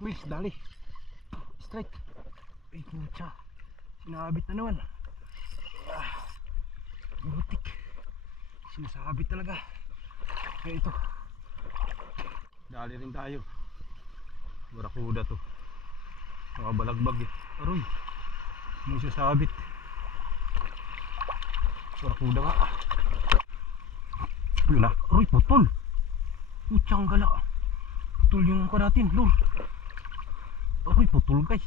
Uy, dali. Strike. Ay, pucha. Sinabit na naman. Butik. Sinasabit talaga. Kaya ito. Dali rin tayo. Barakuda to. Nakabalagbag eh. Aroy. May sasabit. Barakuda ka. Yun na. Aroy, putol. Putsang gala. Putol yung ka natin. Lol. Aroy, putol guys.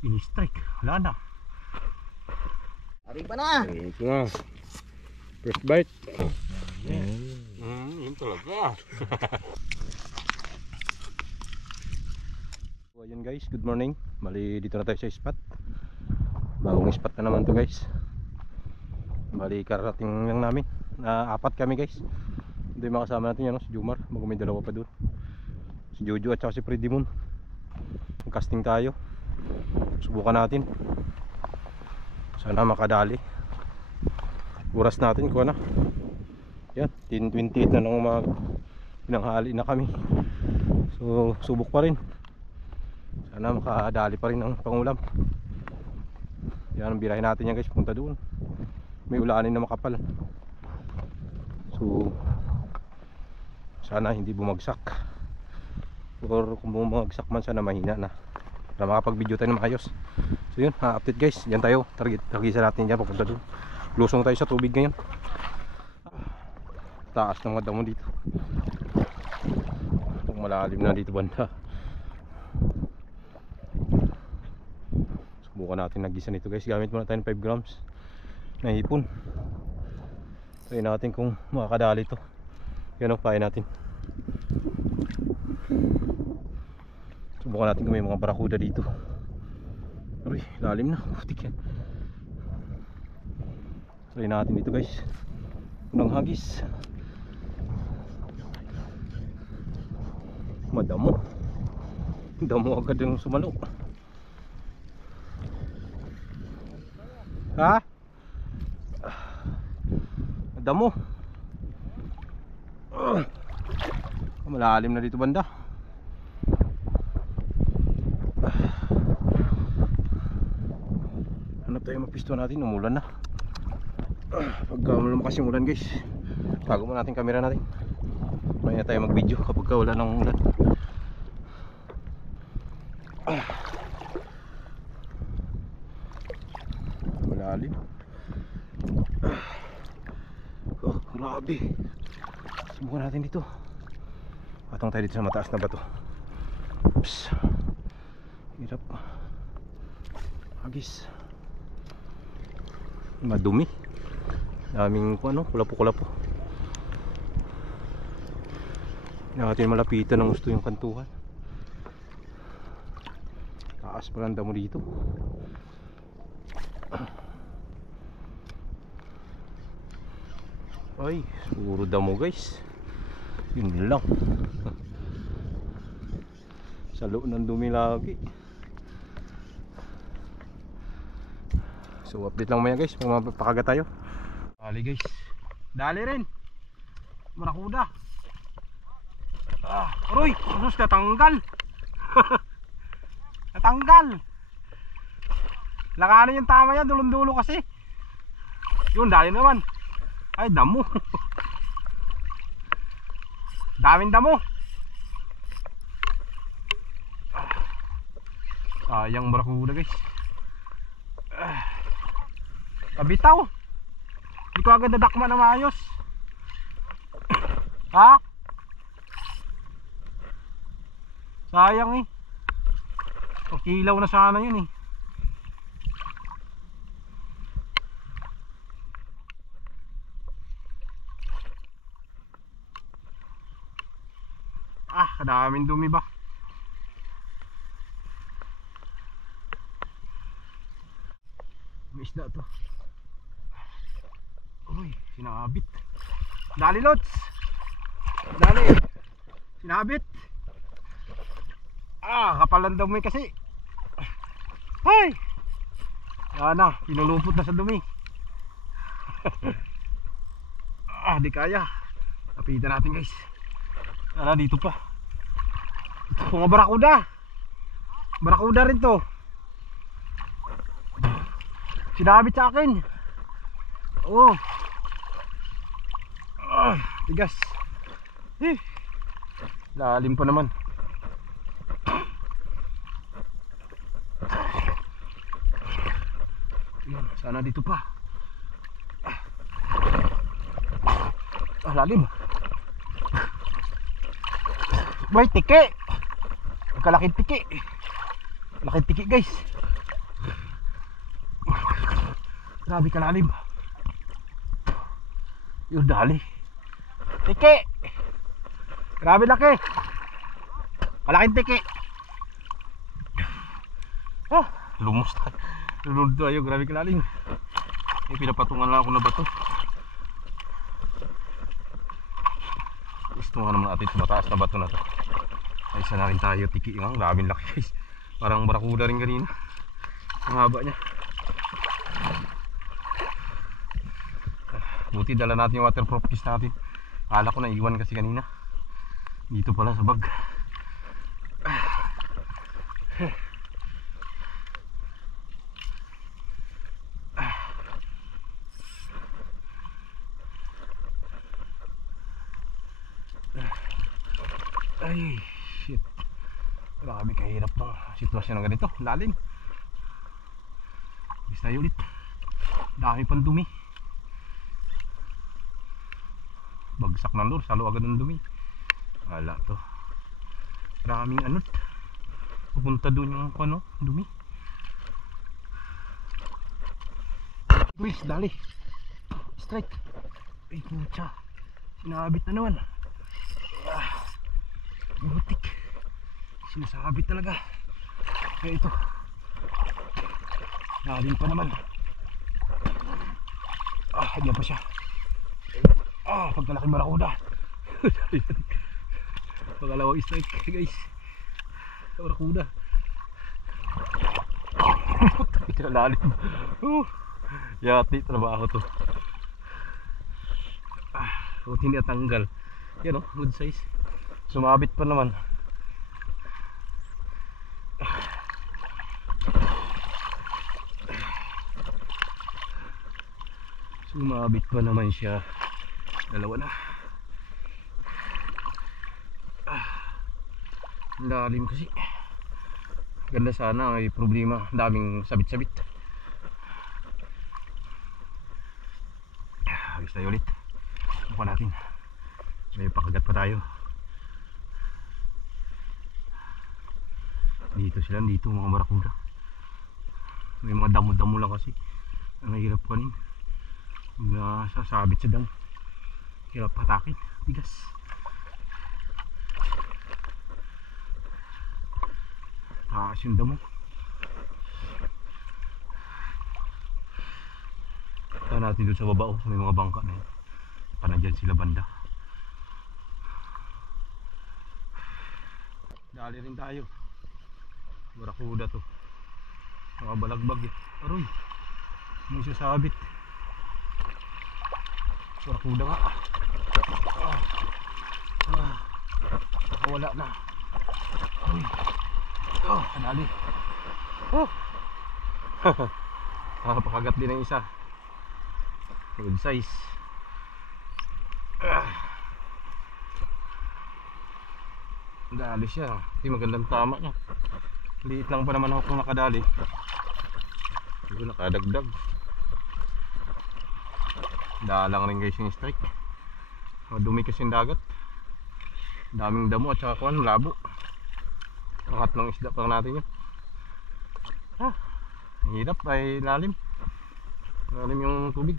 Ini-strike. Wala na. Aring pa na. Ito na. First bite. Yun talaga. So ayun guys, good morning. Bali dito na tayo sa spot. Bagong spot na naman to guys. Bali karating lang namin. Apat kami guys. Ito yung makasama natin yan, si Jumar. May dalawa pa doon. Si Jojo at saka si Freddy Moon. Casting tayo. Subukan natin. Sana makadali. Oras natin kung ano. Yan, 10:28 na lang umaga. Pinanghali na kami. So, subok pa rin. Sana makadali pa rin ang pangulam. Yan ang birahin natin yan guys, punta doon. May ulanin na makapal. So, sana hindi bumagsak. Or kung bumagsak man, sana mahina na. Para makapag-video tayo na maayos. So yun, update guys. Yan tayo, targisan natin dyan papunta doon. Lusong tayo sa tubig ngayon. Taas ng mga damo dito. Malalim na dito banda. Subukan natin nagisa nito guys. Gamit muna tayo ng 5 grams na hipon. Try natin kung makakadali to. Yan o, pahay natin. Subukan natin kung may mga barakuda dito. Uy, lalim na. Putik yan. Try natin dito guys. Unang hagis. Madamo. Damo agad yung sumalo. Ha? Madamo. Malalim na dito banda. Hanap tayo mapisto natin. Umulan na. Pag lumakas yung ulan guys, tago mo natin camera natin. Maya tayo mag video kapag wala ng ulan. Malalim. Oh, grabe. Subukan natin dito. Patong tayo dito sa mataas na bato. Oops. Hirap. Hagis. Madumi. Daming ano, kulapo-kulapo. Hindi natin malapitan ng gusto yung kantuhan. Taas pa lang damo dito. Ay, siguro damo guys. Yun lang. Sa loob ng dumi lagi. So update lang maya guys, mapapakaga tayo. Dali guys. Dali rin. Barakuda. Aroy, asus natanggal. Natanggal. Langanin yung tama yan, dulong-dulo kasi. Yun, dali naman. Ay, damo. Daming damo. Sayang barakuda guys. Kabitaw. Hindi ko agad nadakma na maayos. Ha? Sayang eh. Kilaw na sana yun eh. Kadaming dumi ba? May isda to. Uy, sinabit. Dali lots. Dali. Sinabit. Kapal ang dumi kasi. Ay! Yan na, pinulupot na sa dumi. Di kaya. Lapitan natin guys. Dito pa. Ito mga barakuda. Barakuda rin to. Sinabit sa akin. Oh. Tigas. Lalim pa naman. Sana dito pa. Lalim. Boy, tiki. Kalaking tiki. Laking tiki guys. Grabe kalalim. Yun dali. Tiki. Grabe laki. Kalaking tiki. Lumos tayo. Lunod tayo. Grabe kalalim. Pinapatungan lang ako na bato. Gusto nga naman natin mataas na bato na to. Ay isa na rin tayo. Tiki nga. Grabing laki guys. Parang barakuda rin kanina. Ang haba niya. Buti dala natin yung waterproof case natin. Akala ko na iwan kasi kanina. Dito pala sa bag. Ay shit. Grabe kahirap ng sitwasyon ng ganito. Lalim. Bis tayo ulit. Dami pang dumi. Bagsak ng lure. Salo agad ng dumi. Wala to. Maraming anot. Pupunta doon yung ano, dumi. Wis, dali. Strike. Ay pucha. Sinabit na naman. Butik. Sinasabit talaga. Kaya ito. Lalim pa naman. Diyan pa siya. Pagkalaking barakuda. Pagkalawang strike guys. Barakuda. Ito na lalim. Yati trabaho to. Buti hindi natanggal. Yan o, good size. Sumabit pa naman. Sumabit pa naman siya. Dalawa na. Lalim kasi. Ganda sana, may problema. Daming sabit-sabit. Habis tayo ulit. Buka natin. May pakagat pa tayo. Dito sila, dito mga barakuda. May mga damo-damo lang kasi. Ang hirap kanin. Nasasabit sa damo. Hirap patakin. Bigas. Taas yung damo. Saan natin doon sa baba, may mga bangka na yun. Panadyan sila banda. Dali rin tayo. Barakuda to. Mga balagbag eh. Aroy. May sasabit. Barakuda nga. Wala na. Aroy. Kanali. Pakagat din ng isa. Good size. Dali siya. Hindi magandang tama niya. Liit lang pa naman ako kung nakadali. Hindi ko nakadagdag. Dalang rin guys yung strike. Madumi kasi yung dagat. Daming damo at saka kuwan, labo. Pangatlong isda pa natin yun. Hirap ay lalim. Lalim yung tubig.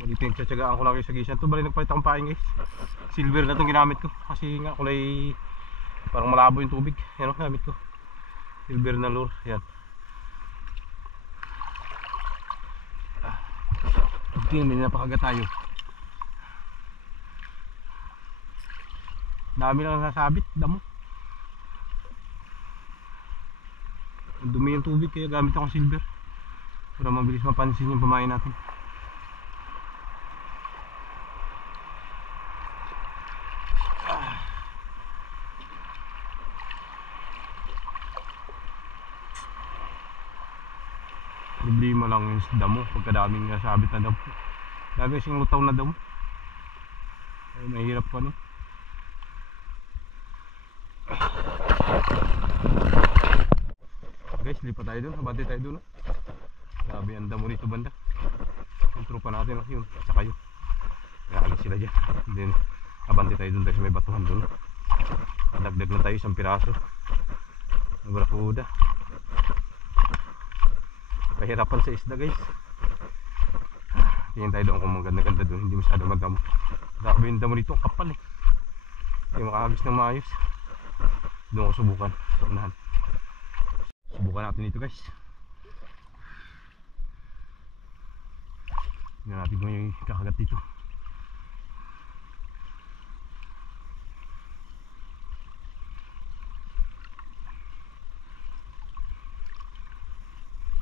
Bali pinagtsatsagaan ko lang kayo sa gisan to. Bali nagpalit akong paing guys. Silver na itong ginamit ko. Kasi nga kulay parang malabo yung tubig. Yan ang gamit ko. Silver na lure. Yan. Tingnan, may napakagat tayo. Dami lang nasabit. Damo. Dumi yung tubig kaya gamit akong silver. Para mabilis mapansin yung pamain natin. Problema lang yung sa damo, pagkadaming sabit na damo. Dami kasing lutaw na damo. Ay, mahirap pa no. Guys, lipat tayo dun, abante tayo dun. Grabe ang damo dito banda. Yung tropa natin, yun, saka yun. Naalis sila dyan. Then, abante tayo dun tayo sa may batuhan dun. Dagdag na tayo isang piraso. Barakuda. Pahirapan sa isda guys. Tingin tayo doon kung maganda-ganda doon. Hindi masyado madamo. Grabe yung damo dito, kapal eh. Hindi makakagis ng maayos. Doon ko subukan sa unahan. Subukan natin ito guys. Tingnan natin kung yung kakagat dito.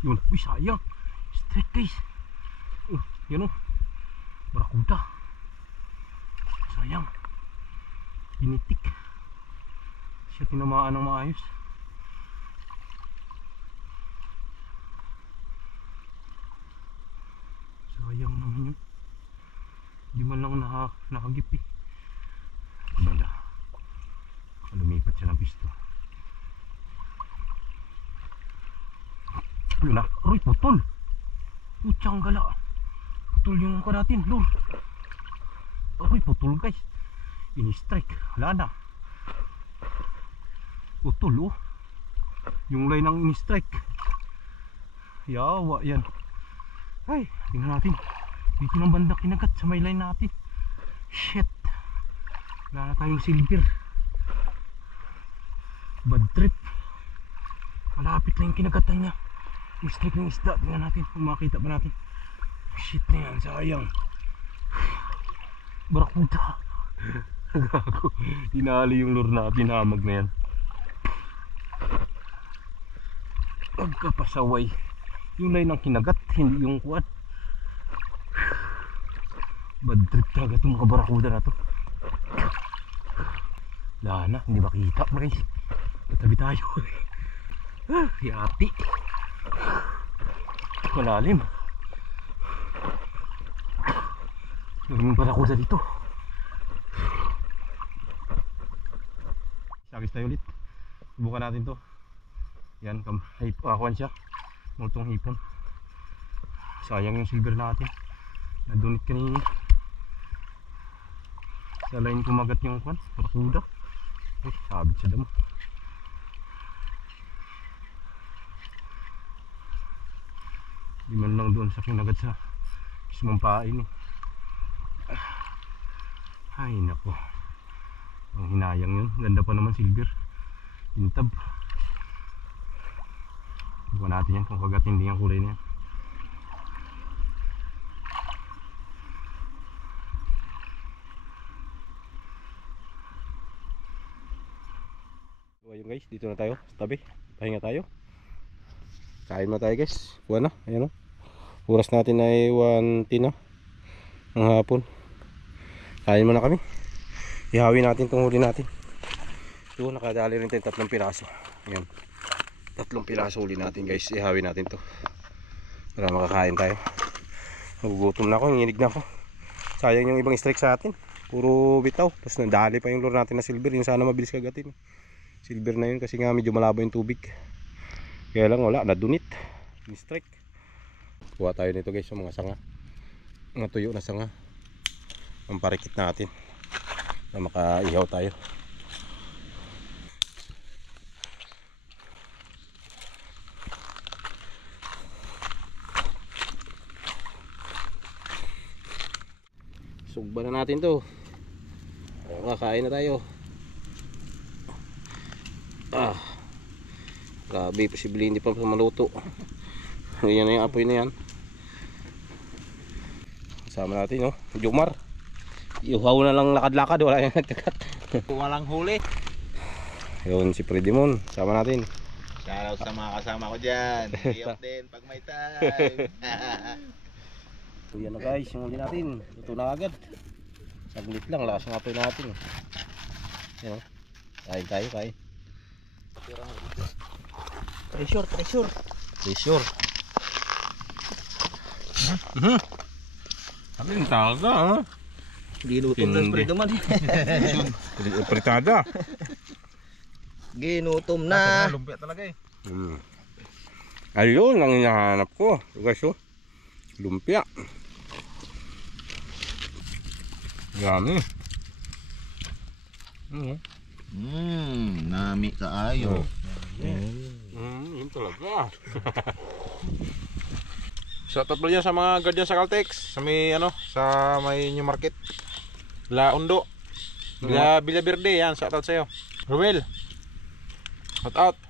Yun, uy sayang. Strike guys. Yan o. Barakuda. Sayang. Ginitik. Siya tinamaan ng maayos. Sayang naman yun. Di man lang nakagip eh. Banda. Lumipat siya ng pisto. Yun na. Aroy, putol. Putsang gala. Putol yung mukha natin, lol. Aroy, putol guys. Ini-strike. Wala na. Putol oh. Yung line ng ini-strike. Yawa yan. Ay, tingnan natin. Dito ng banda kinagat sa may line natin. Shit. Wala na tayong silver. Bad trip. Malapit na yung kinagatan niya. Yung strike ng isda. Tingnan natin kung makita ba natin. Shit na yan, sayang. Barakuda. Gago. Tinali yung lure natin. Hamag na yan. Pagkapasaway. Yung line ng kinagat, hindi yung kuwan. Bad trip talaga itong mga barakuda na to. Wala na, hindi makita pa guys. Patabi tayo. Yati. Malalim. Maraming barakuda dito. Sagis tayo ulit. Subukan natin to. Yan, kuwan siya. Multong hipon. Sayang yung silver natin. Nadunit kanina. Sa line kumagat yung kuwan. Barakuda. Ay, sabit siya damo. Di man lang doon sa kinagat sa mismong pain eh. Ay nako. Ang hinayang yun. Ganda pa naman silver. Intab. Bukan natin yan kung kagatin din ang kulay na yan. So ayun guys, dito na tayo sa tabi. Pahinga tayo. Kain na tayo guys. Kuha na, ayan o. Oras natin ay 1:10 na ng hapon. Kain muna kami. Ihawi natin itong huli natin. Ito, nakadali rin tayo 3 piraso. Ayan. 3 piraso huli natin guys. Ihawi natin to para makakain tayo. Nagugutom na ako, nginig na ako. Sayang yung ibang strike sa atin. Puro bitaw. Tapos nadali pa yung lure natin na silver. Yung sana mabilis kagatin. Silver na yun kasi nga medyo malabo yung tubig. Kaya lang wala, nadunit. Strike. Kuha tayo nito guys sa mga sanga. Mga tuyo na sanga. Ang parikit natin. Na makaihaw tayo. Sugba na natin to. Kakain na tayo. Grabe, posible hindi pa maluto. Yan na yung apoy na yan. Kasama natin, no? Jomar. Iuhaw na lang lakad-lakad. Wala yung nagkakat. Walang huli. Yun, si Fredimon. Sama natin. Shoutout sa mga kasama ko dyan. Iyok din pag may time. So yan na guys, yung huli natin. Luto na agad. Saglit lang, lakas ng apoy natin. Yan o. Kain tayo, kain. Treasure. Treasure. Sabi yung talaga, ha? Ginutom na spread naman. Pritada. Ginutom na. Lumpia talaga eh. Ayun ang hinahanap ko. Guys, oh. Lumpia. Yummy. Nami kaayo. Yun talaga. Shoutout pala dyan sa mga guardian sa Caltex. Sa may sa may New Market. La Undo. Villa Verde yan. Shoutout sa'yo. Ruel. Shoutout.